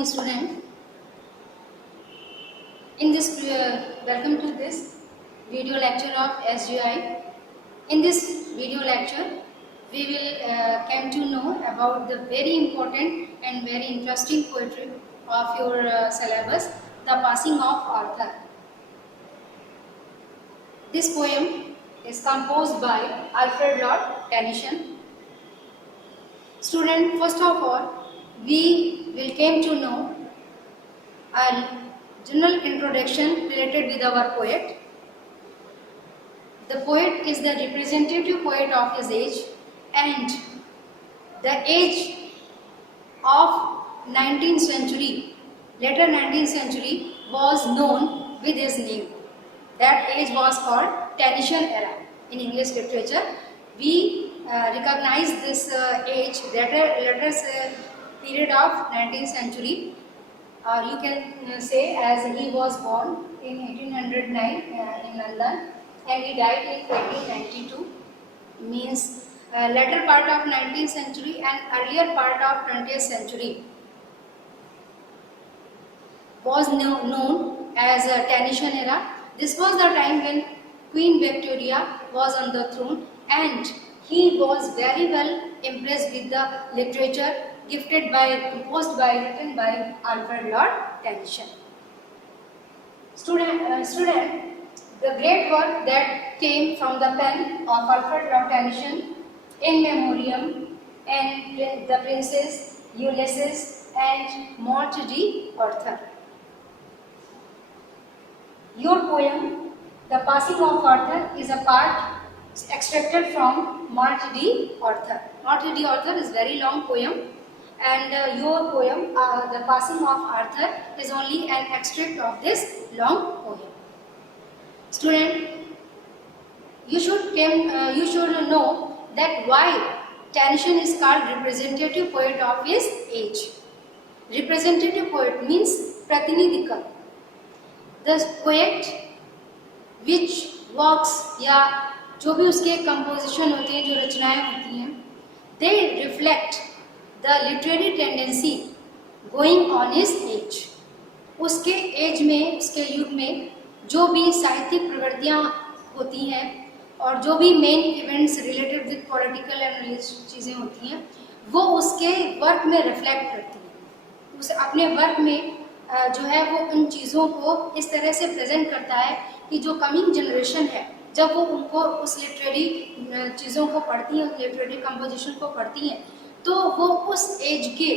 morning, student. In this welcome to this video lecture of SGI. In this video lecture, we will come to know about the very important and very interesting poetry of your syllabus, The Passing of Arthur. This poem is composed by Alfred Lord Tennyson. Student, first of all, we will come to know a general introduction related with our poet. The poet is the representative poet of his age, and the age of 19th century, later 19th century, was known with his name. That age was called Tennysonian era. In English literature, we recognize this age, later period of 19th century. You can say as he was born in 1809 in London and he died in 1892, means latter part of 19th century and earlier part of 20th century was known as Tennysonian era. This was the time when Queen Victoria was on the throne and he was very well impressed with the literature composed by, written by Alfred Lord Tennyson. Student, the great work that came from the pen of Alfred Lord Tennyson, In Memoriam and The Princess, Ulysses and Morte d'Arthur. Your poem, The Passing of Arthur, is a part extracted from Morte d'Arthur. Morte d'Arthur is very long poem, and your poem, The Passing of Arthur, is only an extract of this long poem. Student, you should know that why Tennyson is called representative poet of his age. Representative poet means pratinidhikam. The poet which works या जो भी उसके composition होते हैं, जो रचनाएं होती हैं, they reflect the literary tendency going on his age. उसके एज में, उसके युग में जो भी साहित्यिक प्रवृत्तियाँ होती हैं और जो भी main events related with political and religious चीज़ें होती हैं, वो उसके वर्क में रिफ्लेक्ट करती हैं. उस अपने वर्क में जो है वो उन चीज़ों को इस तरह से प्रेजेंट करता है कि जो कमिंग जनरेशन है, जब वो उनको उस लिटरेरी चीज़ों को पढ़ती हैं, उस लिटरेरी कंपोजिशन को पढ़ती हैं, तो वो उस एज के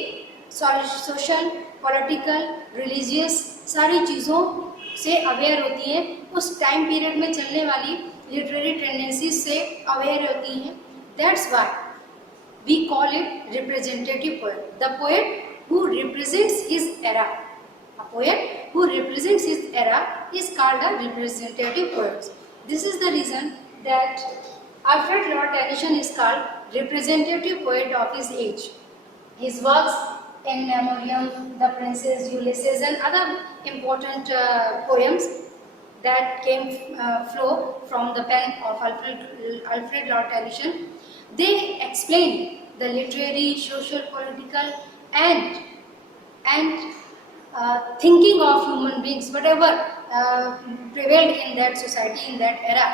सोशल, पॉलिटिकल, रिलीजियस सारी चीज़ों से अवेयर होती हैं, उस टाइम पीरियड में चलने वाली लिटरेरी टेंडेंसीज से अवेयर होती हैं. That's why we call it representative poet, the poet who represents his era. A poet who represents his era is called a representative poet. This is the reason that Alfred Lord Tennyson is called representative poet of his age. His works, In Memoriam, The Princess, Ulysses and other important poems that came flow from the pen of Alfred Lord Tennyson, they explain the literary, social, political and thinking of human beings, whatever prevailed in that society, in that era,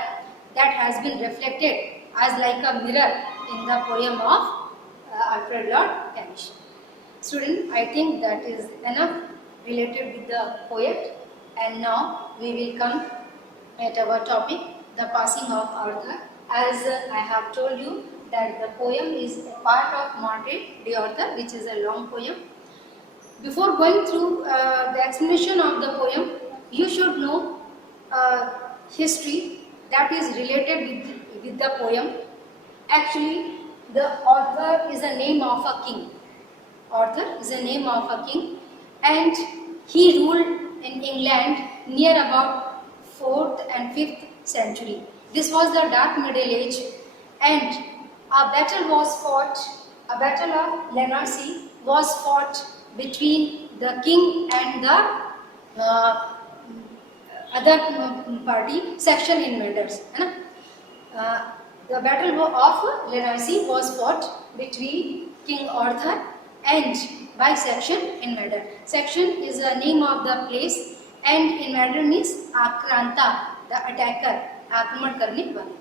that has been reflected as like a mirror in the poem of Alfred Lord Tennyson. Student, I think that is enough related with the poet, and now we will come at our topic, The Passing of Arthur. As I have told you that the poem is a part of Morte d'Arthur, which is a long poem. Before going through the explanation of the poem, you should know history that is related with the poem. Actually, the author is a name of a king. Author is a name of a king, and he ruled in England near about 4th and 5th century. This was the dark middle age, and a battle was fought, a battle of Lenacy was fought between the king and the other party, section invaders. The battle of Lenacy was fought between King Arthur and by section invader. Section is a name of the place and invader means आक्रांता, the attacker, आक्रमण करने वाला.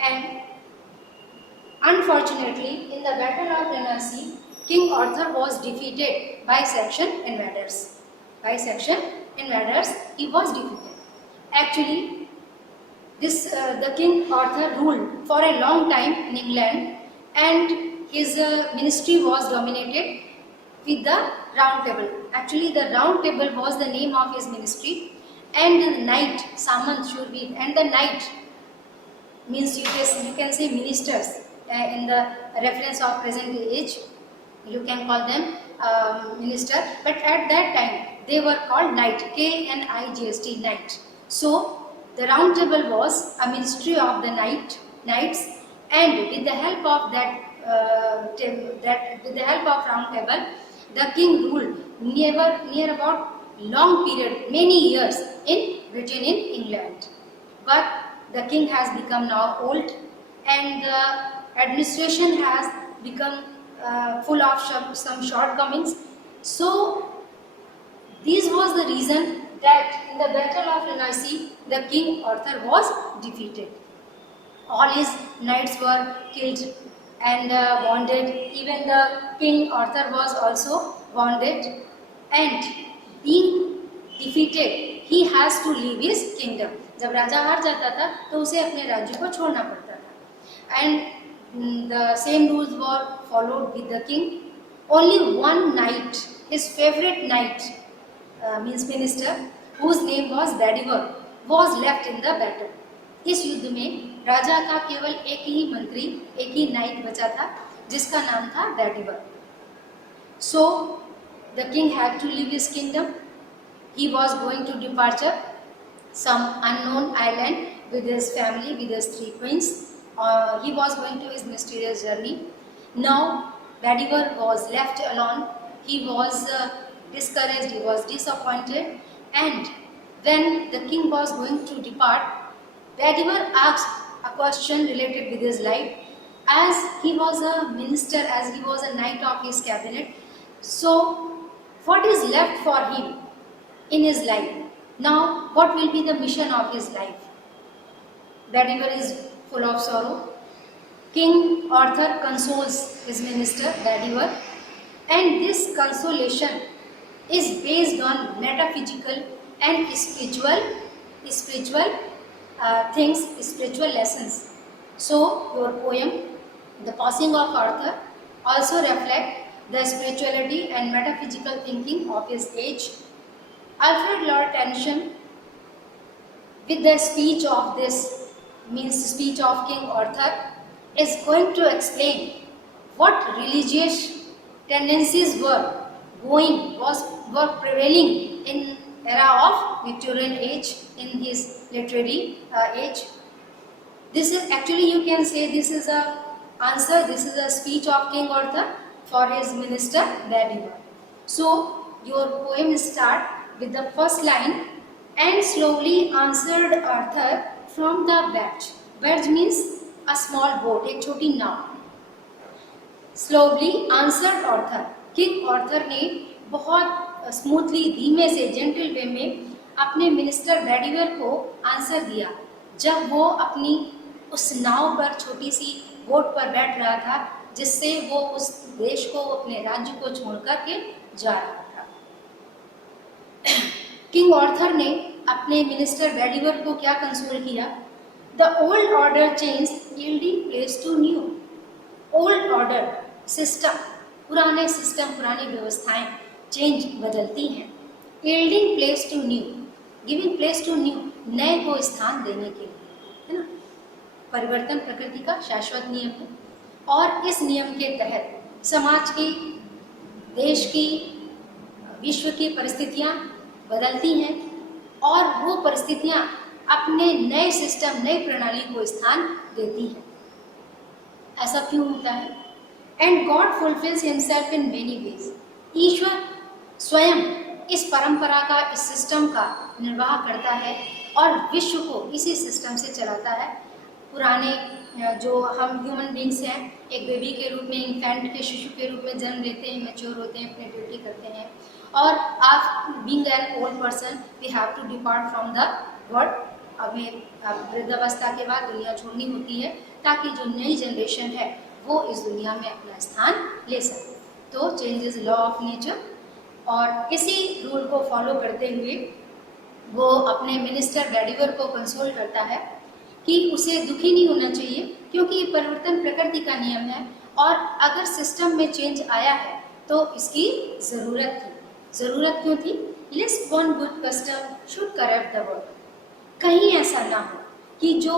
And unfortunately, in the Battle of Renasi, King Arthur was defeated by section invaders. By section invaders, he was defeated. Actually, the King Arthur ruled for a long time in England, and his ministry was dominated with the Round Table. Actually, the Round Table was the name of his ministry, and the knight, Samant Shurveer, and the knight means you can say ministers in the reference of present age. You can call them minister, but at that time they were called knight, K-N-I-G-S-T, knight. So the Round Table was a ministry of the knights, and with the help of with the help of Round Table, the king ruled near about long period, many years in Britain, in England. But the king has become now old, and the administration has become full of some shortcomings. So this was the reason that in the Battle of Renasi, the King Arthur was defeated. All his knights were killed and wounded. Even the King Arthur was also wounded, and being defeated, he has to leave his kingdom. जब राजा हार जाता था तो उसे अपने राज्य को छोड़ना पड़ता था. And the same rules were followed with the king. Only one knight, his favorite knight, means minister, whose name was Bedivere, was left in the battle. इस युद्ध में राजा का केवल एक ही मंत्री, एक ही नाइट बचा था, जिसका नाम था Bedivere. So the king had to leave his kingdom. He was going to departure some unknown island with his family, with his 3 queens. He was going to his mysterious journey. Now Bedivere was left alone. He was discouraged, he was disappointed, and when the king was going to depart, Bedivere asked a question related with his life. As he was a minister, as he was a knight of his cabinet, so what is left for him in his life? Now, what will be the mission of his life? Bedivere is full of sorrow. King Arthur consoles his minister Bedivere, and this consolation is based on metaphysical and spiritual things, spiritual lessons. So your poem, The Passing of Arthur, also reflect the spirituality and metaphysical thinking of his age. Alfred Lord Tennyson, with the speech of this, means speech of King Arthur, is going to explain what religious tendencies were prevailing in era of Victorian age, in his literary age. This is actually, you can say, this is a answer, this is a speech of King Arthur for his minister Bedivere. So your poem start with the first line, and slowly answered Arthur from the barge. Barge means a small boat, एक छोटी नाव. Slowly answered Arthur. King Arthur ने बहुत smoothly, धीमे से, gentle वे में अपने minister बेडिवर को answer दिया जब वो अपनी उस नाव पर, छोटी सी बोट पर बैठ रहा था, जिससे वो उस देश को, अपने राज्य को छोड़ करके जा रहा था. किंग आर्थर ने अपने मिनिस्टर बेडिवर को क्या कंसोल किया? The old order change yielding place to new. Old order system, पुराने सिस्टम, पुरानी व्यवस्थाएं चेंज, बदलती हैं. Yielding place to new, giving place to new, नए को स्थान देने के लिए, है ना. परिवर्तन प्रकृति का शाश्वत नियम है, और इस नियम के तहत समाज की, देश की, विश्व की परिस्थितियां बदलती हैं, और वो परिस्थितियां अपने नए सिस्टम, नई प्रणाली को स्थान देती हैं. ऐसा क्यों होता है? And God fulfils himself in many ways. ईश्वर स्वयं इस परंपरा का, इस सिस्टम का निर्वाह करता है और विश्व को इसी सिस्टम से चलाता है. पुराने जो हम ह्यूमन बींग्स हैं, एक बेबी के रूप में, इन्फेंट के शिशु के रूप में जन्म लेते हैं, मैच्योर होते हैं, अपनी ड्यूटी करते हैं, और आप being an old person we have to depart from the world. हमें वृद्धावस्था के बाद दुनिया छोड़नी होती है ताकि जो नई जनरेशन है वो इस दुनिया में अपना स्थान ले सके। तो change is law of nature, और इसी रूल को फॉलो करते हुए वो अपने मिनिस्टर बैडिवर को कंसोल करता है कि उसे दुखी नहीं होना चाहिए, क्योंकि ये परिवर्तन प्रकृति का नियम है, और अगर सिस्टम में चेंज आया है तो इसकी ज़रूरत थी। ज़रूरत क्यों थी? Lest one good custom should corrupt the world. कहीं ऐसा ना हो कि जो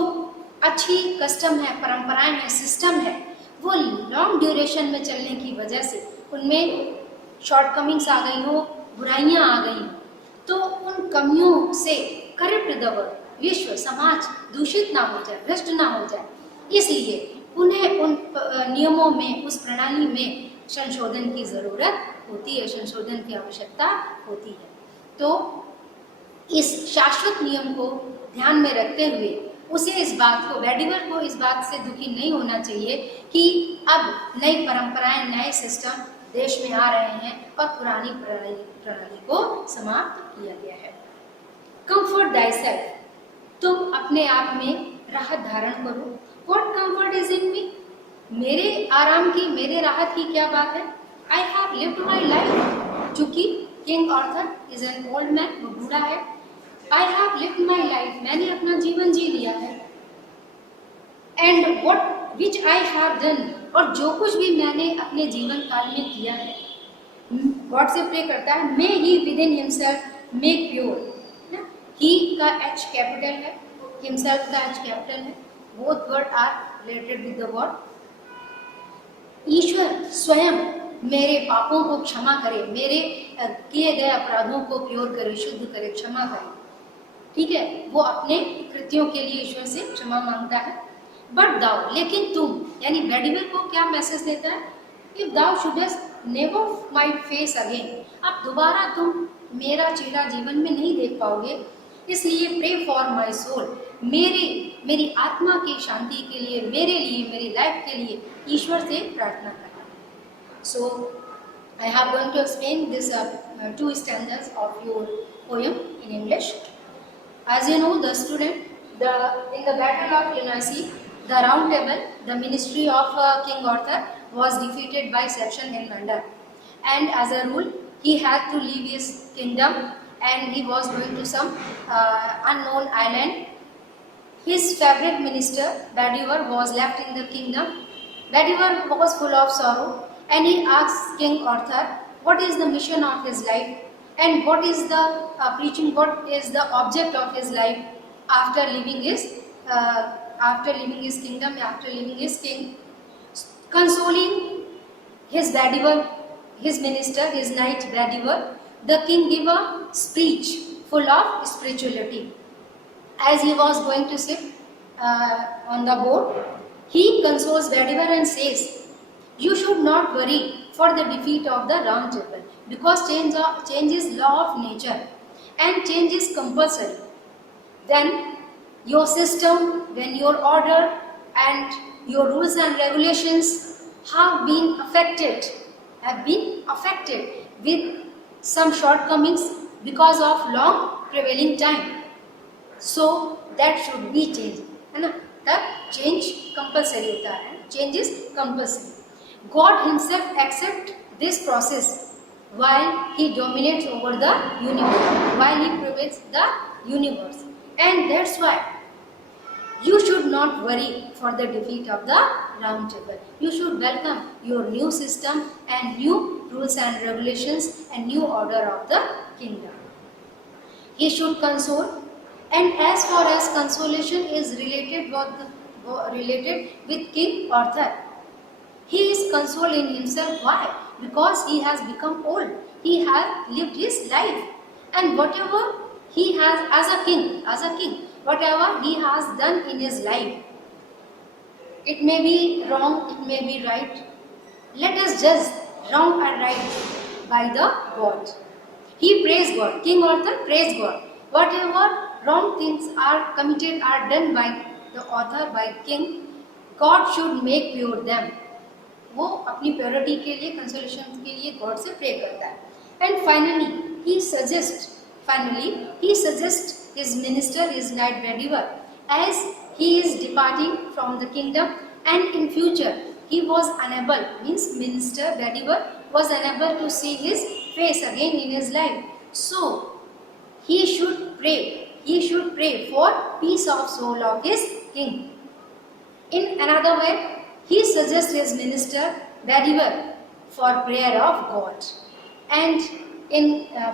अच्छी कस्टम है, परंपराएं हैं, सिस्टम है, वो लॉन्ग ड्यूरेशन में चलने की वजह से उनमें शॉर्टकमिंग्स आ गई हो, बुराइयां आ गई हो, तो उन कमियों से करप्ट द वर्ल्ड, विश्व समाज दूषित ना हो जाए, भ्रष्ट ना हो जाए, इसलिए उन्हें उन नियमों में, उस प्रणाली में संशोधन की ज़रूरत होती है, संशोधन की आवश्यकता होती है। तो इस शाश्वत नियम को ध्यान में रखते हुए उसे इस बात को, बैडिवर को इस बात से दुखी नहीं होना चाहिए कि अब नई परंपराएं, नए सिस्टम देश में आ रहे हैं और पुरानी प्रणाली को समाप्त किया गया है। कंफर्ट thyself, तुम अपने आप में राहत धारण करो। What comfort is in me? मेरे आराम की, मेरे राहत की क्या बात है? I have lived my life। चूंकि king Arthur is an old man, वो बूढ़ा है। I have lived my life, मैंने अपना जीवन जी लिया है। And what which I have done, और जो कुछ भी मैंने अपने जीवन काल में किया है, गॉड से प्रे करता है, may he within himself make pure. He का एच कैपिटल है, हिमसेल्फ का एच कैपिटल है, both word are related with the word. ईश्वर स्वयं मेरे पापों को क्षमा करे, मेरे किए गए अपराधों को प्योर करे, शुद्ध करे, क्षमा करे। ठीक है, वो अपने कृत्यों के लिए ईश्वर से क्षमा मांगता है। बट दाउ, लेकिन तुम, यानी बैडिवर को क्या मैसेज देता है? If thou shouldst never my face again, अब दोबारा तुम मेरा चेहरा जीवन में नहीं देख पाओगे, इसलिए प्रे फॉर माई सोल, मेरी आत्मा की शांति के लिए, मेरे लिए, मेरी लाइफ के लिए ईश्वर से प्रार्थना करना। So I have going to explain this 2 stanzas of your poem in English. As you know, the student, in the Battle of Lunasi, the Round Table, the ministry of King Arthur was defeated by Saxon-Hilmander, and as a rule, he had to leave his kingdom, and he was going to some unknown island. His favorite minister, Badivar, was left in the kingdom. Badivar was full of sorrow, and he asked King Arthur, what is the mission of his life? And what is the preaching? What is the object of his life after leaving his kingdom, after leaving his king? Consoling his Badivar, his minister, his knight Badivar, the king gave a speech full of spirituality. As he was going to sit on the boat, he consoles Badivar and says, you should not worry for the defeat of the Round Table, because change is law of nature and change is compulsory. Then your system, when your order and your rules and regulations have been affected with some shortcomings because of long prevailing time, so that should be changed, है ना? तब change compulsory होता है, change is compulsory. God himself accepts this process while he dominates over the universe, while he prevails the universe, and that's why you should not worry for the defeat of the Round Table. You should welcome your new system and new rules and regulations and new order of the kingdom. He should console, and as far as consolation is related with King Arthur, he is consoled in himself. Why? Because he has become old. He has lived his life, and whatever he has as a king, whatever he has done in his life, it may be wrong, it may be right. Let us judge wrong and right by the God. He praised God. King Arthur praised God. Whatever wrong things are committed, are done by the author by king, God should make pure them. वो अपनी purity के लिए, consolation के लिए God से pray करता है. And finally he suggests his minister, his knight Bedivere, as he is departing from the kingdom, and in future he was unable, means minister Bedivere was unable to see his face again in his life. So he should pray for peace of soul of his king. In another way, he suggests his minister Bedivere for prayer of God. And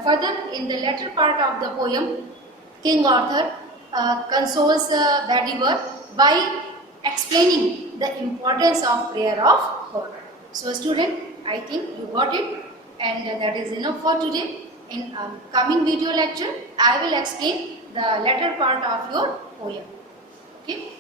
further, in the latter part of the poem, King Arthur consoles Bedivere by explaining the importance of prayer of God. So student, I think you got it, and that is enough for today. In coming video lecture, I will explain the latter part of your poem. Okay.